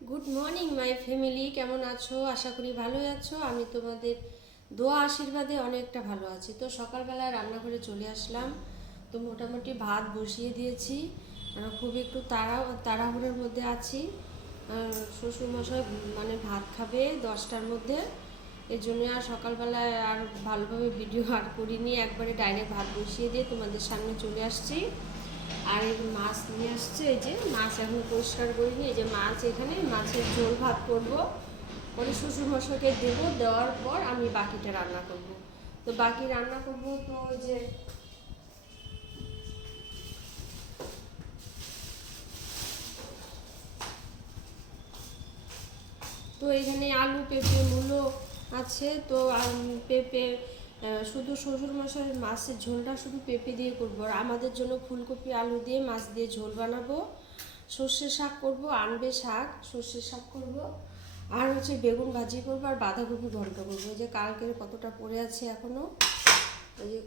Good morning my family, কেমন আছো? আশা করি ভালোই আছো। আমি তোমাদের দোয়া আশীর্বাদে অনেকটা ভালো আছি। তো সকালবেলায় রান্নাঘরে চলে আসলাম। তো মোটামুটি ভাত বসিয়ে দিয়েছি। খুব একটু তাড়াহুড়োর মধ্যে আছি। শ্বশুরমশাই মানে ভাত খাবে 10টার মধ্যে। এর জন্য আর সকালবেলায় আর ভালোভাবে ভিডিও আর করিনি, একবারে ডাইরেক্ট ভাত বসিয়ে দিয়ে তোমাদের সামনে চলে আসছি। আর এই মাছ নিয়ে আসছে, এই যে মাছ এখন পরিষ্কার করিনি। এই যে মাছ, এখানে মাছের ঝোল ভাত করব, পরে শ্বশুরমশাইকে দেবো, দেওয়ার পর আমি বাকিটা রান্না করব। তো বাকি রান্না করব, তো ওই যে তো এখানে আলু পেঁপে মূলো আছে। তো পেঁপে শুধু শ্বশুরমশাই মাছের ঝোলটা শুধু পেঁপে দিয়ে করবো, আর আমাদের জন্য ফুলকপি আলু দিয়ে মাছ দিয়ে ঝোল বানাবো। সর্ষে শাক করব, আনবে শাক, সর্ষে শাক করব, আর হচ্ছে বেগুন ভাজি করবো, আর বাঁধাকপি ঘন্ট করবো। ওই যে কালকের কতটা পড়ে আছে এখনও, ওই যে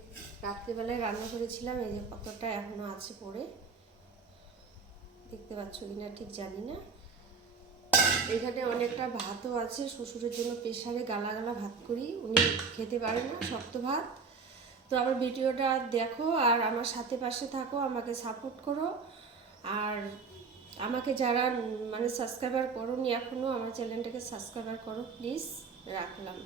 রাত্রিবেলায় রান্না করেছিলাম, এই যে কতটা এখনও আছে পড়ে, দেখতে পাচ্ছ কিনা ঠিক জানি না। এখানে অনেকটা ভাতও আছে, শ্বশুরের জন্য প্রেশারে গালা গালা ভাত করি, উনি খেতে পারে না শক্ত ভাত। তো আমার ভিডিওটা দেখো আর আমার সাথে পাশে থাকো, আমাকে সাপোর্ট করো। আর আমাকে যারা মানে সাবস্ক্রাইবার করোনি এখনও, আমার চ্যানেলটাকে সাবস্ক্রাইবার করো প্লিজ। রাখলাম।